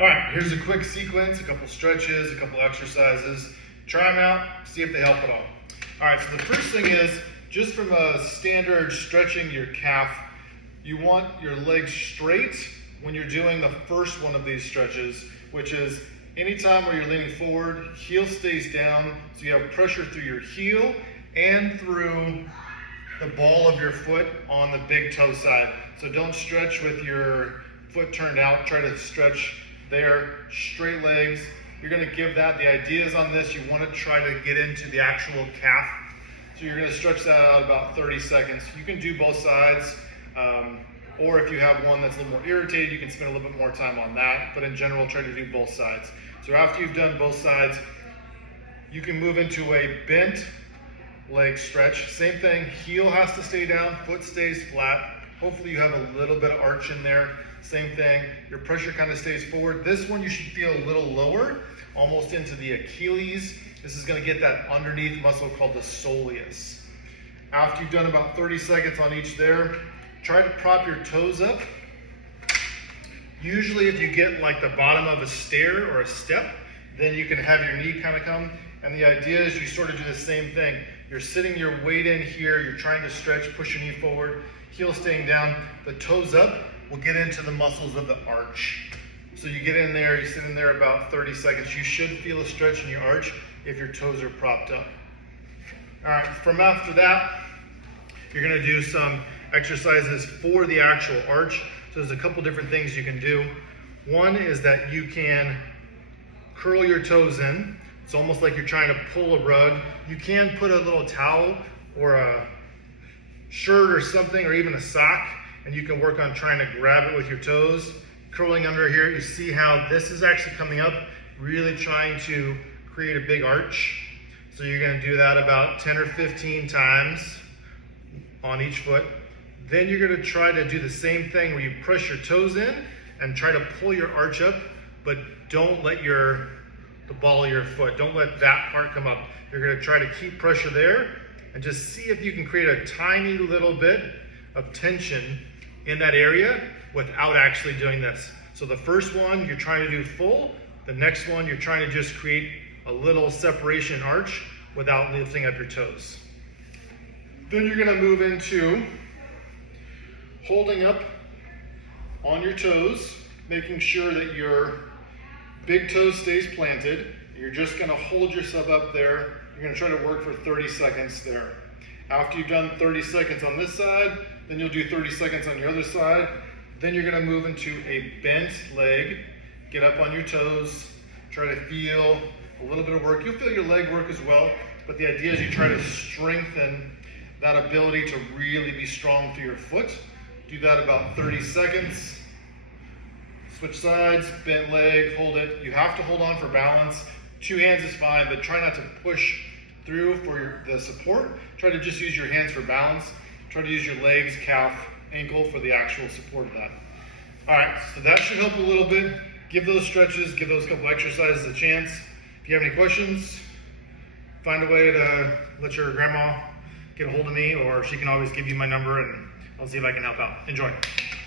All right, here's a quick sequence, a couple stretches, a couple exercises. Try them out, see if they help at all. All right, so the first thing is, just from a standard stretching your calf, you want your legs straight when you're doing the first one of these stretches, which is anytime where you're leaning forward, heel stays down, so you have pressure through your heel and through the ball of your foot on the big toe side. So don't stretch with your foot turned out, try to stretch there, straight legs. You're gonna give that, the ideas on this, you wanna try to get into the actual calf. So you're gonna stretch that out about 30 seconds. You can do both sides, or if you have one that's a little more irritated, you can spend a little bit more time on that, but in general, try to do both sides. So after you've done both sides, you can move into a bent leg stretch. Same thing, heel has to stay down, foot stays flat. Hopefully you have a little bit of arch in there. Same thing, your pressure kind of stays forward. This one you should feel a little lower, almost into the Achilles. This is gonna get that underneath muscle called the soleus. After you've done about 30 seconds on each there, try to prop your toes up. Usually if you get like the bottom of a stair or a step, then you can have your knee kind of come. And the idea is you sort of do the same thing. You're sitting your weight in here, you're trying to stretch, push your knee forward, heel staying down, the toes up will get into the muscles of the arch. So you get in there, you sit in there about 30 seconds. You should feel a stretch in your arch if your toes are propped up. All right, from after that, you're gonna do some exercises for the actual arch. So there's a couple different things you can do. One is that you can curl your toes in. It's almost like you're trying to pull a rug. You can put a little towel or a shirt or something, or even a sock, and you can work on trying to grab it with your toes. Curling under here, you see how this is actually coming up, really trying to create a big arch. So you're gonna do that about 10 or 15 times on each foot. Then you're gonna try to do the same thing where you press your toes in and try to pull your arch up, but don't let the ball of your foot, don't let that part come up. You're gonna try to keep pressure there and just see if you can create a tiny little bit of tension in that area without actually doing this. So the first one, you're trying to do full. The next one, you're trying to just create a little separation arch without lifting up your toes. Then you're gonna move into holding up on your toes, making sure that your big toe stays planted. You're just gonna hold yourself up there. You're gonna try to work for 30 seconds there. After you've done 30 seconds on this side, then you'll do 30 seconds on your other side. Then you're gonna move into a bent leg. Get up on your toes, try to feel a little bit of work. You'll feel your leg work as well, but the idea is you try to strengthen that ability to really be strong through your foot. Do that about 30 seconds. Switch sides, bent leg, hold it. You have to hold on for balance. 2 hands is fine, but try not to push through for the support. Try to just use your hands for balance. Try to use your legs, calf, ankle for the actual support of that. All right, so that should help a little bit. Give those stretches, give those couple exercises a chance. If you have any questions, find a way to let your grandma get a hold of me, or she can always give you my number and I'll see if I can help out. Enjoy.